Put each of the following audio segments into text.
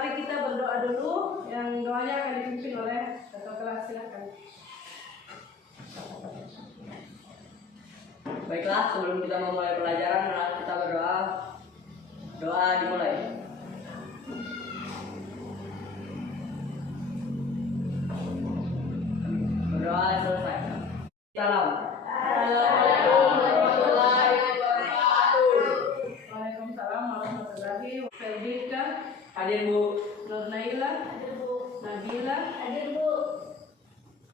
mari kita berdoa dulu. Yang doanya akan dipimpin oleh kakak kelas, silakan. Baiklah, sebelum kita memulai pelajaran, mari kita berdoa. Doa dimulai. Berdoa selesai. Salam. Waalaikumsalam warahmatullahi wabarakatuh. Hadir Bu. Nur Naila. Hadir Bu. Nabila. Hadir Bu.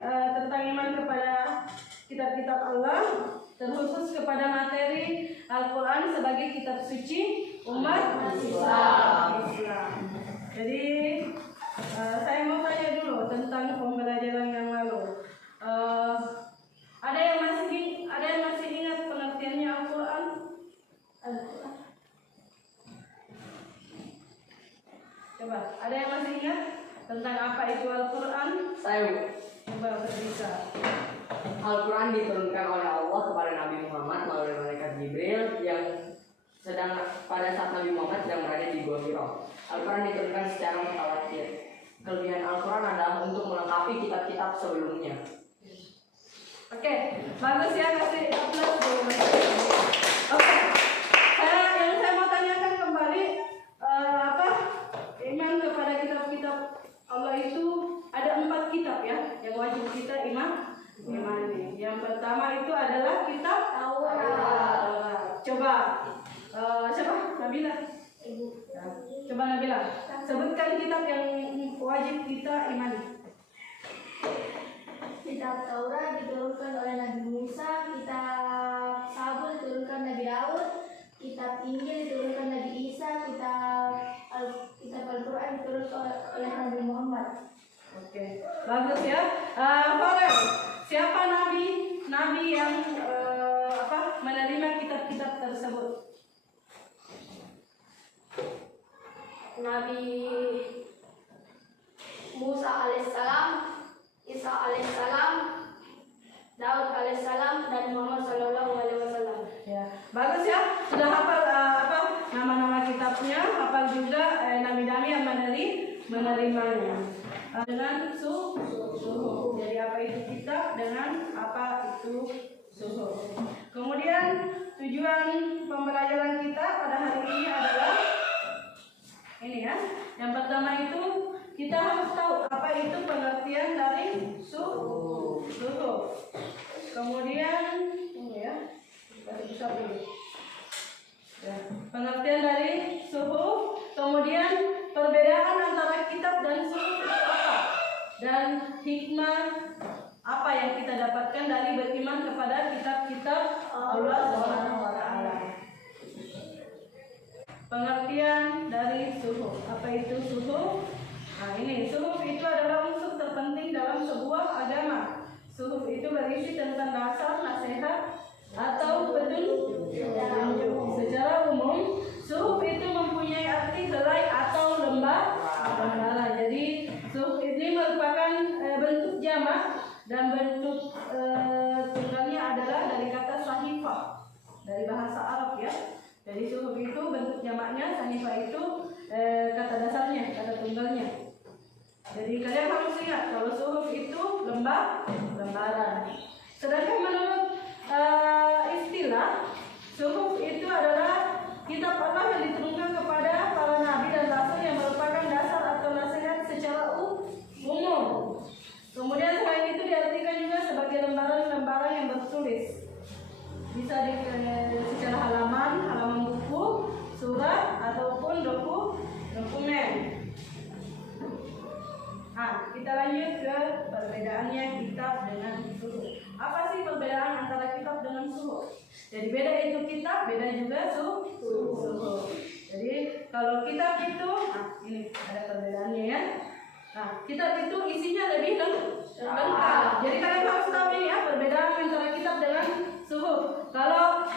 Tentang iman kepada kitab-kitab Allah, terkhusus kepada materi Al-Quran sebagai kitab suci umat Islam. Jadi saya mau tanya dulu tentang pembelajaran yang lalu. Ada yang masih ingat pengertiannya Al-Quran? Coba, ada yang masih ingat tentang apa itu Al-Quran? Saya Bu. Coba bisa. Al-Quran diturunkan oleh Allah kepada Nabi Muhammad melalui malaikat Jibril yang sedang pada saat Nabi Muhammad sedang berada di Gua Hira. Al-Quran diturunkan secara mutawatir. Kelebihan Al-Quran adalah untuk melengkapi kitab-kitab sebelumnya. Oke, bagus ya, kasih aplaus dulu. Oke, saya mau tanyakan kembali iman kepada kitab-kitab Allah itu ada 4 kitab ya yang wajib kita imani. Yang pertama itu adalah kitab Taurat. Coba siapa? Nabila. Ibu. Coba Nabila, sebutkan kitab yang wajib kita imani. Kitab Taurat diturunkan oleh Nabi Musa, kitab Sabur diturunkan Nabi Daud, kitab Injil diturunkan Nabi Isa, kitab Al-Quran diturunkan oleh Nabi Muhammad. Oke, bagus ya. Farel, siapa nabi yang menerima kitab-kitab tersebut? Nabi Musa alaihissalam, Isa alaihissalam, Daud alaihissalam, dan Muhammad sallallahu alaihi wasallam. Ya, bagus ya. Sudah hafal nama-nama kitabnya, hafal juga nabi-nabi yang menerimanya. Dengan suhu. Jadi apa itu kitab dengan apa itu suhu. Kemudian tujuan pembelajaran kita pada hari ini adalah ini ya. Yang pertama itu kita harus tahu apa itu pengertian dari suhu. Kemudian ini ya. Bisa dulu. Ya, pengertian dari suhu, kemudian perbedaan antara kitab dan suhu itu apa, dan hikmah apa yang kita dapatkan dari beriman kepada kitab-kitab Allah Subhanahu wa Ta'ala. Pengertian dari suhu, apa itu suhu? Nah ini suhu itu adalah unsur terpenting dalam sebuah agama. Suhu itu berisi tentang dasar, nasihat, atau petunjuk. Secara umum, suhuf itu mempunyai arti helai atau lembaran. Jadi suhuf ini merupakan bentuk jamak dan bentuk tunggalnya adalah dari kata sahifah dari bahasa Arab ya. Jadi suhuf itu bentuk jamaknya, sahifah itu kata dasarnya, kata tunggalnya. Jadi kalian harus ingat kalau suhuf itu lembaran. Sedangkan menurut istilah suhuf itu adalah kitab Allah yang diturunkan kepada para nabi dan rasul yang merupakan dasar atau nasihat secara umum. Kemudian selain itu diartikan juga sebagai lembaran-lembaran yang bertulis. Bisa secara halaman buku, surat ataupun dokumen. Nah, kita lanjut ke perbedaannya kitab dengan suhuf. Apa sih perbedaan antara kitab dengan suhuf? Jadi beda itu kitab, beda juga suhuf. Jadi kalau kitab itu, ini ada perbedaannya ya. Nah, kitab itu isinya lebih lengkap. Jadi kalian harus tahu ini ya perbedaan antara kitab dengan suhuf. Kalau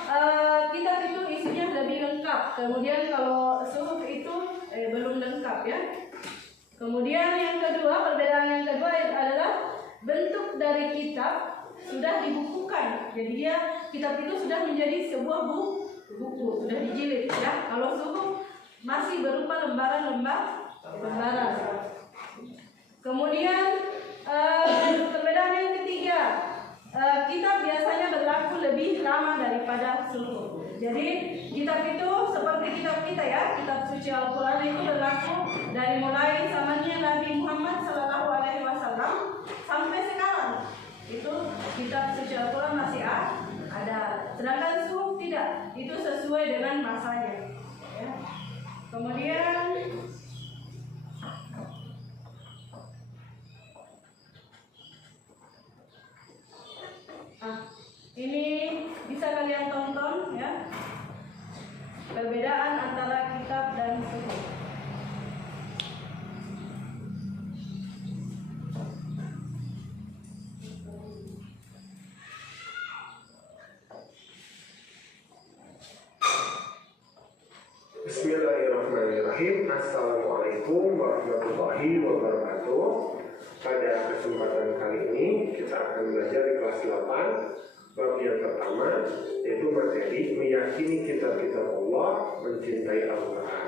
kitab itu isinya lebih lengkap, kemudian kalau suhuf itu belum lengkap ya. Kemudian yang kedua, perbedaan yang kedua adalah bentuk dari kitab sudah dibukukan. Jadi kitab itu sudah menjadi sebuah buku, sudah dijilid ya. Kalau suhuf masih berupa lembaran-lembaran kebenaran. Kemudian perbedaan yang ketiga, kitab biasanya berlaku lebih lama daripada suhuf. Jadi kitab itu seperti kitab kita ya, kitab suci Al-Quran itu berlaku dari mulai zamannya Nabi Muhammad SAW sampai sekarang. Itu kitab suci Al-Quran masih ada. Sedangkan suhuf tidak, itu sesuai dengan masanya. Ya. Kemudian ini bisa kalian tonton ya, perbedaan antara kitab dan suhuf. Bismillahirrahmanirrahim. Assalamualaikum warahmatullahi wabarakatuh. Pada kesempatan kali ini kita akan belajar di kelas 8 bab yang pertama, yaitu materi meyakini kitab-kitab Allah, mencintai Al-Quran.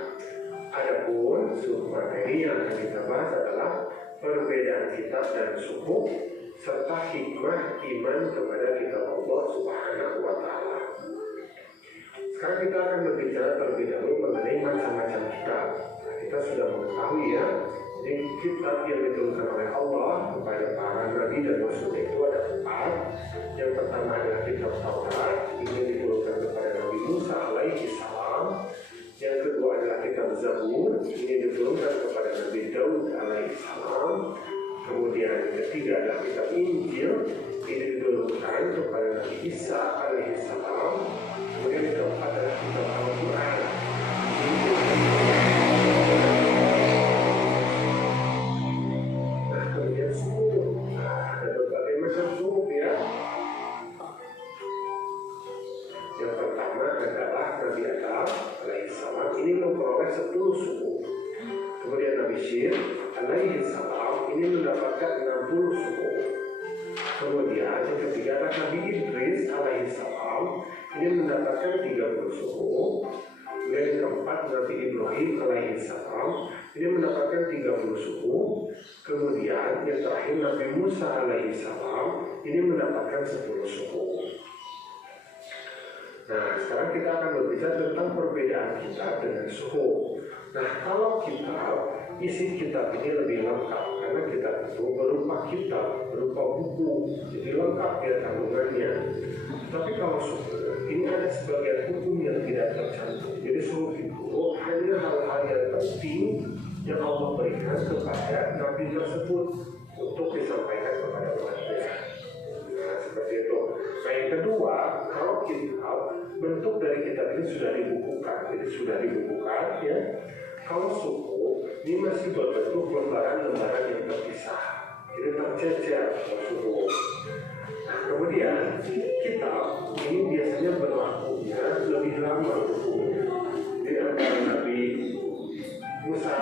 Adapun submateri yang akan kita bahas adalah perbedaan kitab dan suhuf serta hikmah iman kepada kitab Allah Subhanahu wa Ta'ala. Sekarang kita akan berbicara terlebih dahulu mengenai macam-macam kitab. Nah, kita sudah mengetahui ya, jadi kitab yang diturunkan oleh Allah kepada para nabi dan rasul itu ada 4. Yang pertama adalah kitab Taurat, ini diturunkan kepada Nabi Musa alaihi salam. Yang kedua adalah kitab Zabur, ini diturunkan kepada Nabi Daud alaihi salam. Kemudian yang ketiga adalah kitab Injil, ini diturunkan kepada Nabi Isa alaihi salam. Kemudian yang keempat adalah kitab Al-Quran. Nah, kemudian suhuf. Nah, ada berbagai macam suhuf ya. Yang pertama adalah Nabi Adam alaihissalam, ini memperoleh 10 suhuf. Kemudian Nabi Syir alaihissalam ini mendapatkan 60 suhuf. Kemudian yang ketiga adalah Nabi Idris alaihissalam, ini mendapatkan 30 suhuf. Kemudian yang keempat Nabi Ibrahim alaihissalam, ini mendapatkan 30 suhuf. Kemudian yang terakhir Nabi Musa alaihissalam, ini mendapatkan 10 suhuf. Nah, sekarang kita akan berbicara tentang perbedaan kitab dengan suhuf. Nah, kalau kitab, isi kitab ini lebih lengkap karena kitab itu berupa kitab, berupa buku, jadi lengkap ya kandungannya. Tapi kalau suhuf, ini ada sebagian hukum yang tidak tercantum. Jadi suhuf itu hanya hal-hal yang penting yang Allah berikan kepada nabi tersebut untuk disampaikan kepada umatnya. Nah, seperti itu. Nah, yang kedua, kalau kitab, bentuk dari kitab ini sudah dibukukan, jadi sudah dibukukan ya. Kalau suhuf, ini masih berbentuk lembaran-lembaran yang terpisah, jadi tercecer kalau suhuf. Nah, kemudian kitab ini biasanya berlakunya lebih lama hukumnya. Jadi antara Nabi Musa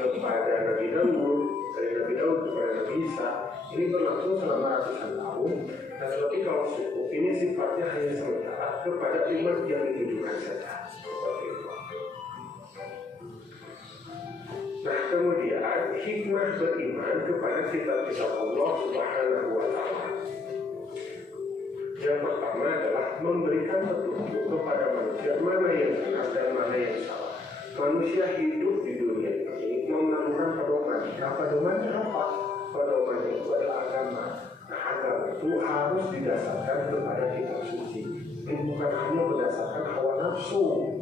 kepada Nabi Daud, dari Nabi Daud kepada Nabi Isa, ini berlangsung selama ratusan tahun. Nah, seperti kalau suhuf ini sifatnya hanya sementara kepada umat yang ditujukan saja. Seperti itu. Nah, kemudian hikmah beriman kepada kitab-kitab Allah Subhanahu wa Ta'ala. Yang pertama adalah memberikan petunjuk kepada manusia mana yang benar dan mana yang salah. Manusia hidup di dunia ini memerlukan pedoman. Nah, pedomannya apa? Pedoman itu adalah agama. Nah, agama itu harus didasarkan kepada kitab suci. Ini bukan hanya berdasarkan hawa nafsu,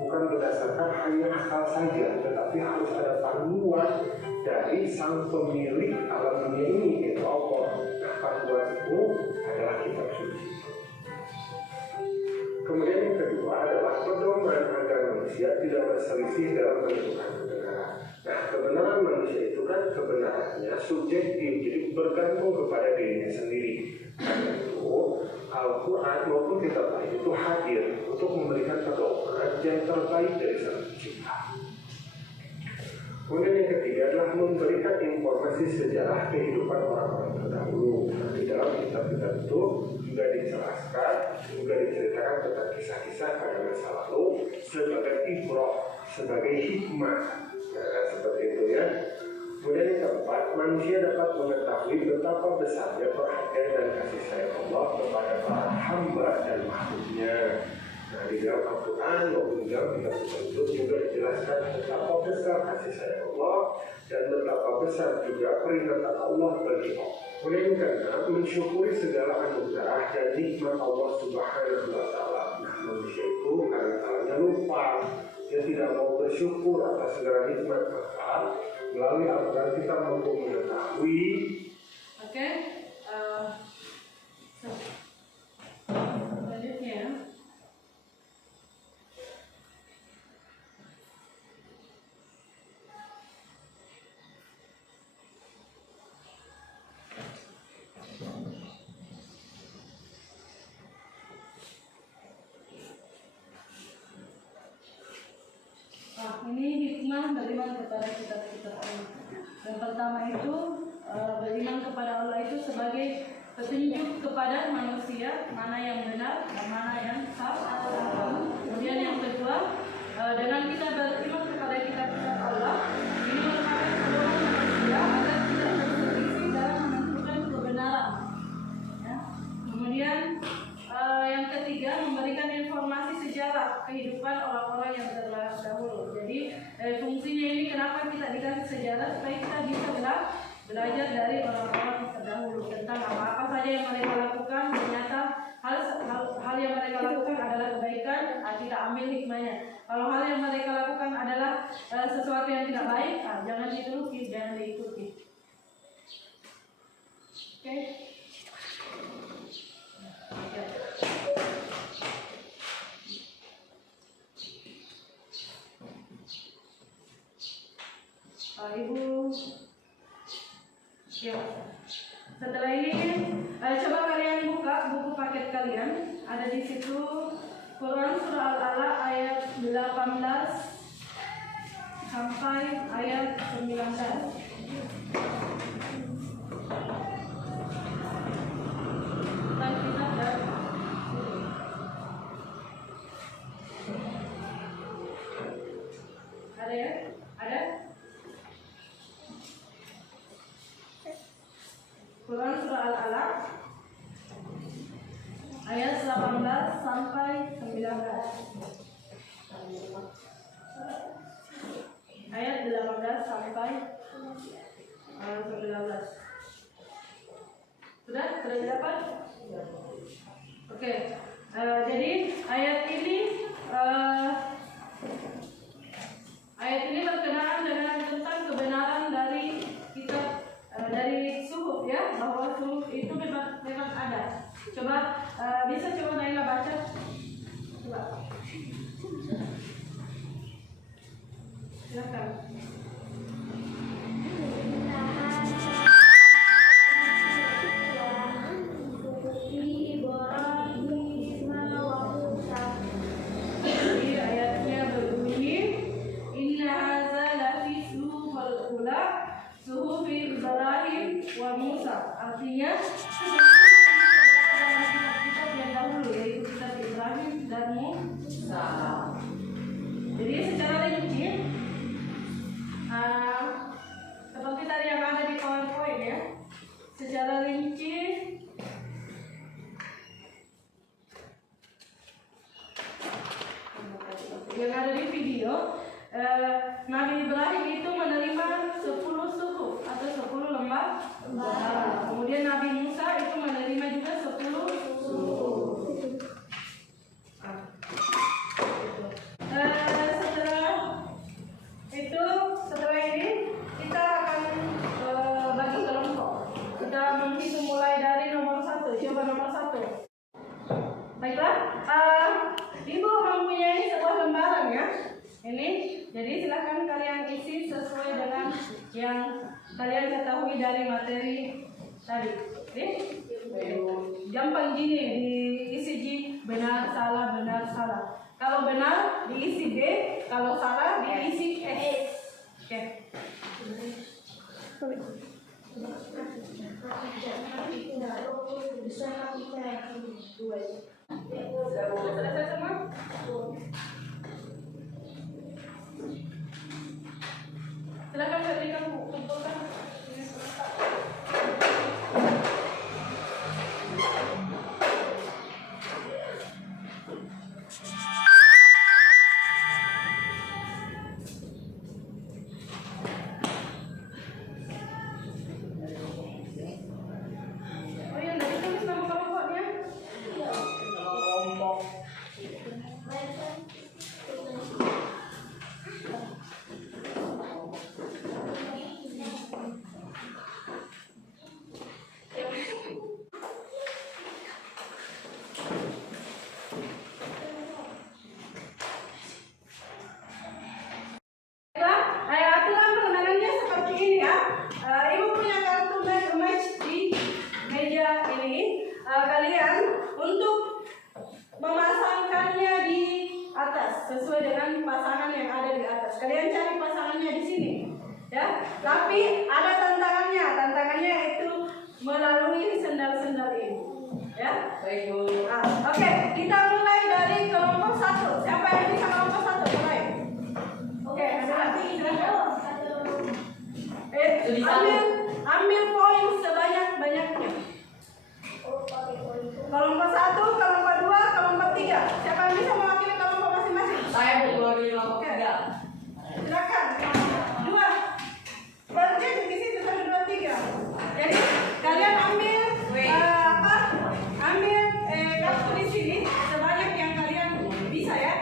bukan berdasarkan hanya akal saja, tetapi harus ada panduan dari sang pemilik alam dunia ini, yaitu Allah. Nah, panduan itu adalah kitab suci. Kemudian yang kedua adalah pedoman agar manusia tidak berselisih dalam menentukan kebenaran. Nah, kebenaran manusia itu kan kebenarannya subjektif, jadi bergantung kepada dirinya sendiri. Karena itu Al-Quran maupun kitab lain itu hadir untuk memberikan pedoman yang terbaik dari Sang Pencipta. Kemudian yang ketiga adalah memberikan informasi sejarah kehidupan orang-orang terdahulu. Nah, di dalam kitab-kitab itu juga dijelaskan, juga diceritakan tentang kisah-kisah pada masa lalu sebagai ibrah, sebagai hikmah Nah, seperti itu ya. Kemudian yang keempat, manusia dapat mengetahui betapa besarnya perhatian dan kasih sayang Allah kepada para hamba dan makhluknya. Nah, di dalam Al-Quran maupun di dalam kitab itu juga dijelaskan betapa besar kasih sayang Allah dan betapa besar juga peringatan Allah bagi Allah. Kemudian karena mensyukuri segala anugerah dan nikmat Allah Subhanahu wa Ta'ala. Nah, manusia itu kadang-kadang lupa, dia tidak mau bersyukur atas segala nikmat Allah. Melalui Al-Quran kita mampu mengetahui. Oke, selanjutnya ini hikmah beriman kepada kitab-kitab Allah. Yang pertama itu beriman kepada Allah itu sebagai petunjuk kepada manusia mana yang benar dan mana yang salah. Kemudian yang kedua, dengan kita beriman kepada kitab-kitab Allah, ini merupakan pedoman manusia agar tidak terselisih dalam menentukan kebenaran. Ya. Kemudian yang ketiga, memberikan informasi sejarah kehidupan orang-orang yang terdahulu. Jadi fungsinya ini kenapa kita dikasih sejarah, supaya kita bisa belajar dari orang-orang terdahulu tentang apa saja yang mereka lakukan. Ternyata hal yang mereka lakukan adalah kebaikan, kita ambil hikmahnya. Kalau hal yang mereka lakukan adalah sesuatu yang tidak baik, jangan diteruki, jangan diikuti. Oke. Ibu, ya. Setelah ini coba kalian buka buku paket kalian. Ada di situ Quran surah Al-Alaq ayat 18 sampai ayat 19. Ada ya? Ada? Quran surah Al-Alaq ayat 18 sampai 19. Ayat 18 sampai 19. Sudah dapat? Oke. Jadi ayat ini berkenaan dengan tentang kebenaran dari kitab dari suhuf, ya, bahwa suhuf itu memang ada. Coba bisa coba Naila baca. Coba. Silakan. Jadi ayatnya berbunyi, Inna hadza lafi suhufil ula suhufi Ibrahim wa Musa. Artinya kitab yang dahulu, yaitu kitab Ibrahim dan Musa. Jadi secara rinci seperti tadi yang ada di PowerPoint, ya, secara rinci yang ada di video, Nabi Ibrahim itu menerima 10 suhuf atau 10 lembar. Kemudian Nabi Musa itu menerima juga 10 suhuf. Setelah ini kita akan bagi kelompok. Kita menghitung mulai dari nomor 1. Coba nomor 1. Baiklah, Ibu mempunyai sebuah lembaran, ya. Ini, jadi silakan kalian isi sesuai dengan yang kalian ketahui dari materi tadi. Oke? Gampang gini, diisi G, benar, salah. Kalau benar diisi B, kalau salah diisi S. Oke. Selesai semua? dengan pasangan yang ada di atas. Kalian cari pasangannya di sini, ya. Tapi ada tantangannya. Tantangannya itu melalui sendal-sendal ini, ya. Baik Bu. Nah, oke, kita mulai dari kelompok 1. Siapa yang bisa kelompok 1 mulai? Oke, silakan. Ambil poin sebanyak-banyaknya. Kelompok 1, kelompok 2, kelompok 3. Siapa yang bisa mewakili kelompok masing-masing? Saya mewakili kelompok 3. Silakan. 2. Berarti di situ 1, 2, 3. Jadi kalian ambil ambil kartu di sini sebanyak yang kalian bisa, ya.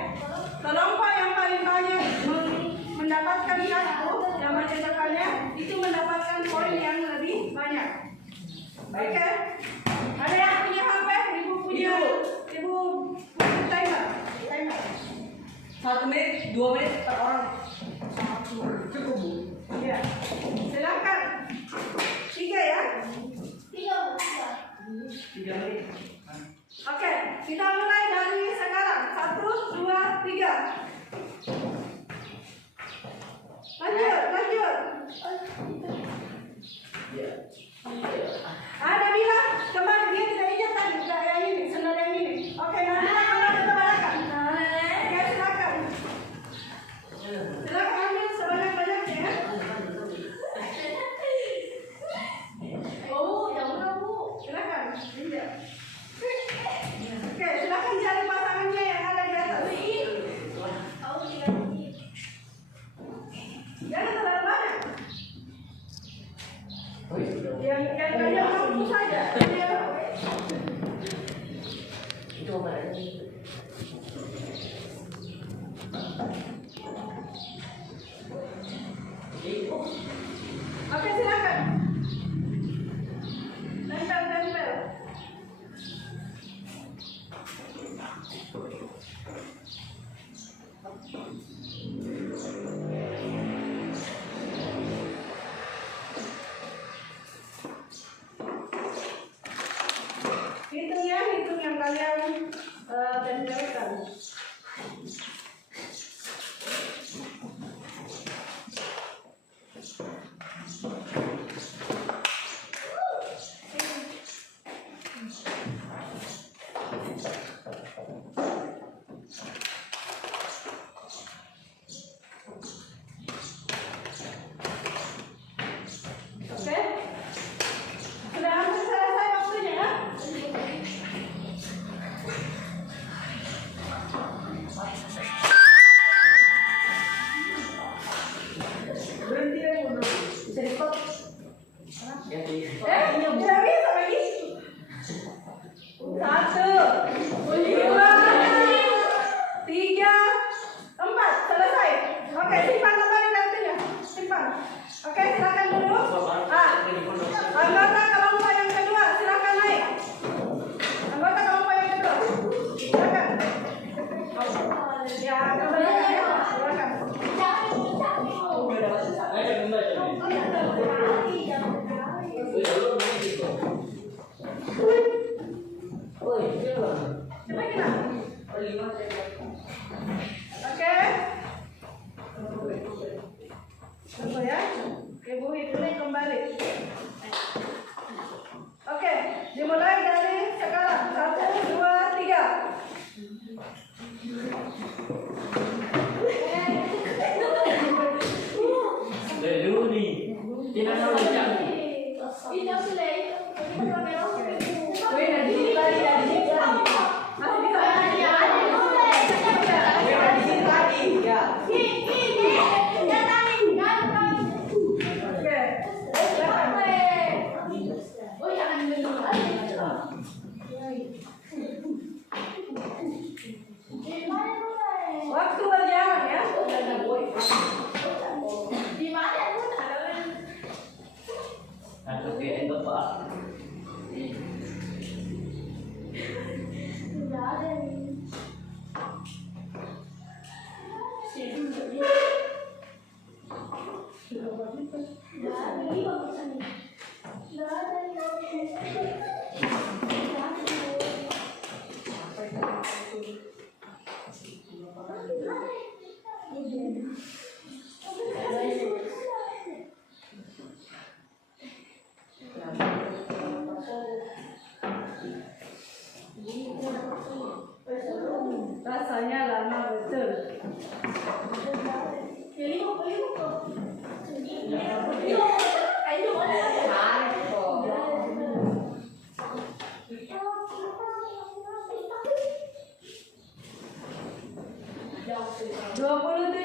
Kelompok yang paling banyak mendapatkan kartu yang mencetakkannya itu mendapatkan poin yang lebih banyak. Oke. Ada yang punya HP? Ibu punya? Ibu punya timer? 1 menit, 2 menit per orang. Cukup Bu. Ya. Silakan. 3 ya. 3 menit. Oke, kita mulai dari sekarang. 1, 2, 3. Lanjut. Ada bilang kemarin dia tidak ingat tadi tidak yang ini, sendal yang ini. Oke, nanti kalau kita balakan. Oke, silakan. Silakan ambil sebanyak-banyaknya, ya. Silakan. Injak. Oke, silakan cari pasangannya yang ada di atas. Jangan terlalu banyak. Yang kalian mampu saja. Itu apa lagi? Oke, silakan. Tempel. Hitung yang kalian tempelkan. Oke? Sudah hampir selesai waktunya, ya? Berhenti ya, Bu. Bisa di-stop. Ya, di. Tidak bisa lagi. 1, 2, 3, 4. Selesai. Oke, simpan kembali kartunya. Simpan. Oke, silakan dulu. Anggota kelompok yang kedua, silakan naik. Anggota kelompok yang kedua, silakan. Ya, kembali ya. Silakan. Coba kita. Oke. Tunggu ya. Ibu hitungnya kembali. Oke, dimulai dari sekarang. 1, 2, 3. Dulu nih. Tidak tahu jam. Waktu berjalan, ya.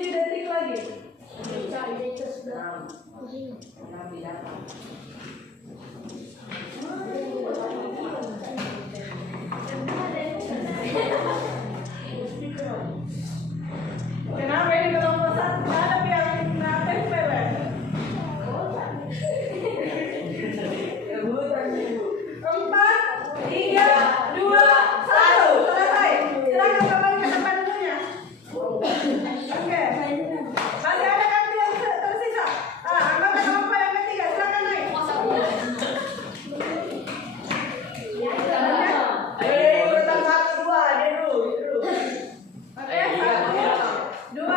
7 detik lagi. Cari itu sudah. Nabi datang. Kenapa ini kelompok 1 ada yang tempel ya? 4, 3, 2, 1, selesai. Silakan kembali ke tempat duduknya. Oke. Masih ada kartu yang tersisa. Anggap kelompok yang ketiga. Silakan naik. Oke, 1, 2, 3.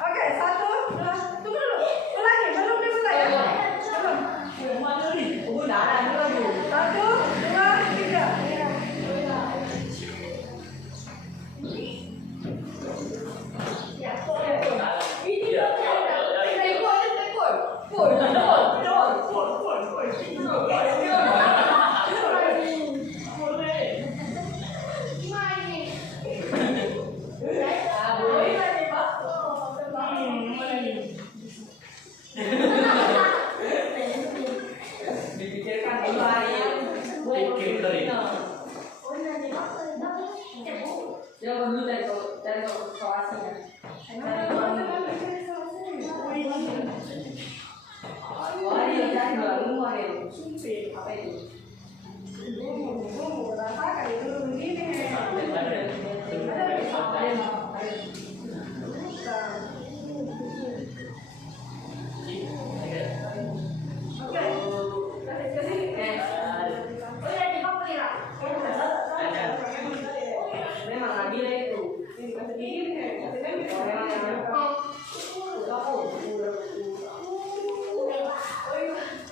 Oke, 1, 2. Tunggu dulu. Ulangi, belum dimulai ya? Belum. 1, 2, 3. Dipikirkan dulu hari. Dia perlu cari soalnya. Hari yang cari baru hari apa itu? Rasakan itu begini. Oke. Ke sini. Memang Nabila itu.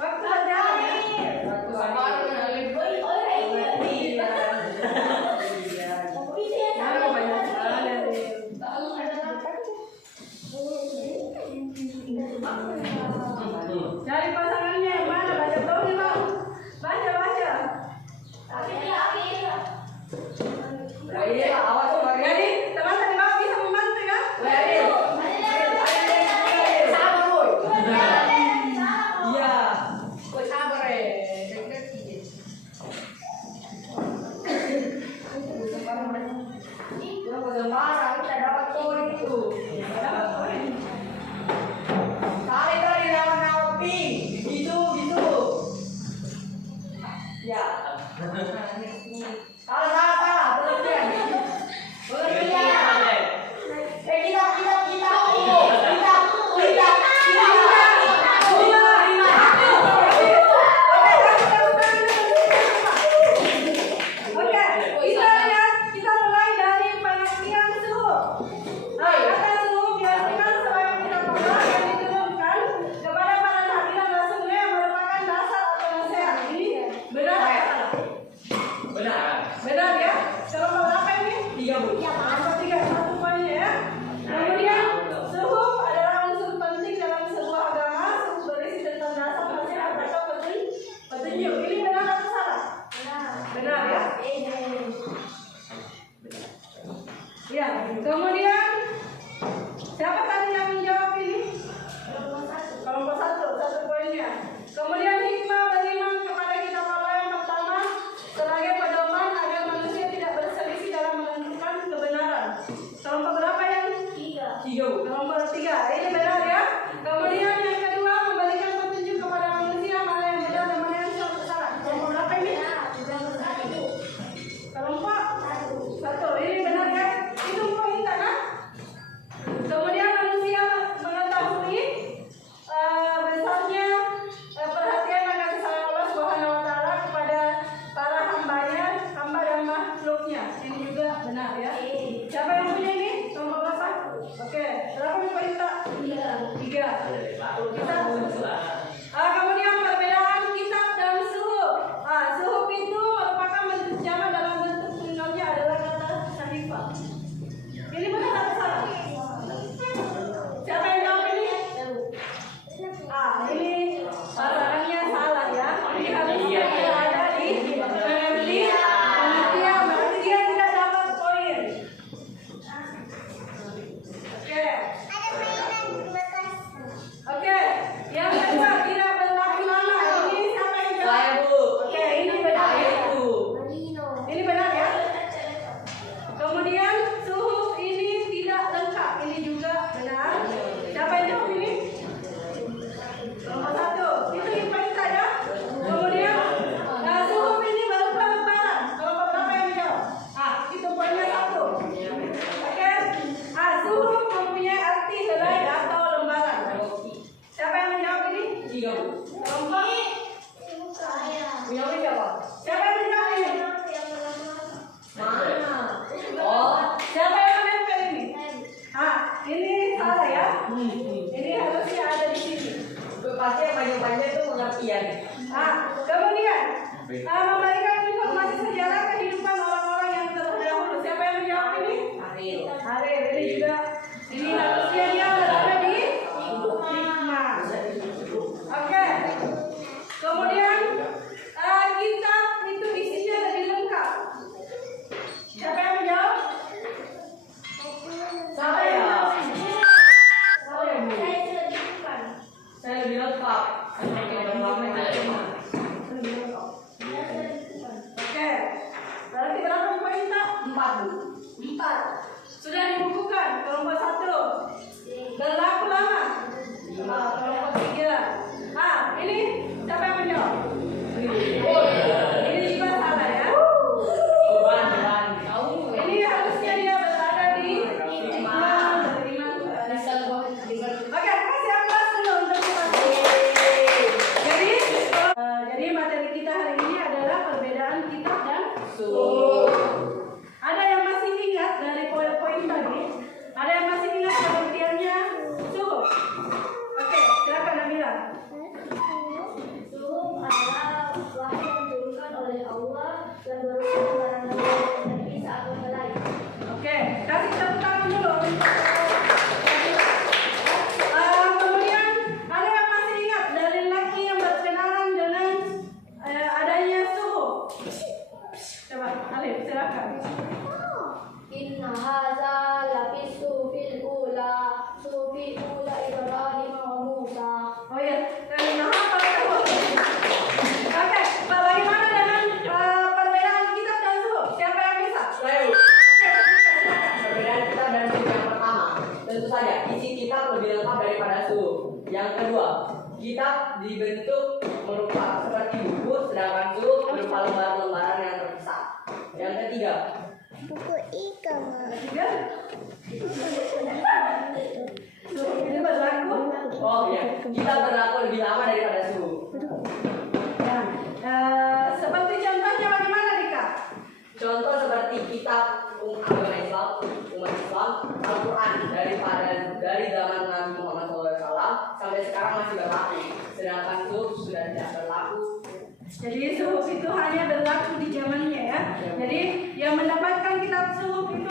Waktu aja. Cari pasangannya yang mana? Baca tahu nih bang. Baca. Awas Jadi teman-teman bang bisa membantu ya? Iya. Oke, kita mulai dari pengertian suhu. Nah, kata suhu diartikan sebagai tidak yang diturunkan kepada para nabi dan rasulnya yang merupakan dasar atau nasihat. Ini benar atau salah? Benar ya? Kelompok berapa ini? 3 Bu. Kelompok 3, 1 poinnya ya. Kemudian suhu adalah unsur penting dalam sebuah agama. Suhu berisi tentang dasar nasihat atau petunjuk. Ini benar atau salah? Benar ya? Ya, kemudian siapa tadi yang menjawab ini? Kelompok 1 poinnya. Kemudian hikmah beriman kepada kitab Allah yang pertama sebagai pedoman agar manusia tidak berselisih dalam menentukan kebenaran. Kelompok berapa yang? 3 Bu. Kelompok 3. Ini benar ya. Kemudian yang kedua memberikan petunjuk kepada manusia mana yang benar dan mana yang salah. Kelompok berapa ini? Kelompok 1. Ini benar ya. Itu poin kan? Kemudian manusia mengetahui besarnya perhatian akan kesalahan Allah Subhanahu wa taala kepada para hamba dan makhluknya. Ini juga benar ya. Siapa yang punya ini? Kelompok berapa? Oke, berapa poin tak? 3. Kemudian perbedaan kitab dan suhu. Suhu itu merupakan bentuk jamak dalam bentuk tunggalnya adalah kata sahifah. Ini benar atau salah? Siapa yang jawab ini? Ini pasangannya salah ya. Ini harusnya ada di pengertian, berarti dia tidak dapat poin. Oke. Ini harusnya ada di sini. Pasti yang panjang-panjang itu pengertian. Kemudian memberikan informasi sejarah kehidupan orang-orang yang terdahulu. Siapa yang menjawab ini? Ariel. Ini juga ini harusnya dia berada di hikmah. Oke. Kemudian kitab itu isinya lebih lengkap. Siapa yang menjawab? Saya. Saya lebih lengkap. Oke. Berarti berapa poin tak? 4. Sudah dibukukan kelompok 1. Berlaku lama. Kelompok 3. Ini siapa yang menjawab? Ini juga salah ya. Ini harusnya dia berada di hikmah. Oke, kasih aplaus dulu untuk kita. Jadi materi kita hari ini adalah perbedaan kitab dan suhuf. Ada yang masih ingat dari poin-poin tadi? Ada yang masih ingat pengertiannya suhuf? Oke, silakan Nabila. Suhuf adalah wahyu yang diturunkan oleh Allah yang berupa barang yang bisa atau lain. Oke, kasih tepuk tangan dulu. Kemudian ada yang masih ingat dari laki yang berkenalan dengan adanya suhuf? Coba, Alif, silakan. Inna hadza lafis suhufil ula Ibrahim wa Musa. Oh ya, nah apa itu? Oke, bagaimana dengan perbedaan kitab dan suhuf? Siapa yang bisa? Saya. Oke, Perbedaan kitab dan suhuf yang pertama, tentu saja isi kitab lebih lengkap daripada suhuf. Yang kedua, kitab dibentuk berupa seperti buku, sedangkan suhuf berupa lembaran-lembaran yang terpisah. Yang ketiga, tiga. Suhuf ini berlaku. kitab berlaku lebih lama daripada suhuf. Seperti contohnya bagaimana Dika? Contoh seperti kitab agama Islam, umat Islam, Al-Quran dari zaman Nabi Muhammad SAW sampai sekarang masih berlaku, sedangkan suhuf sudah tidak berlaku. Jadi suhuf itu hanya berlaku di zamannya ya. Jadi yang mendapatkan kitab suhuf itu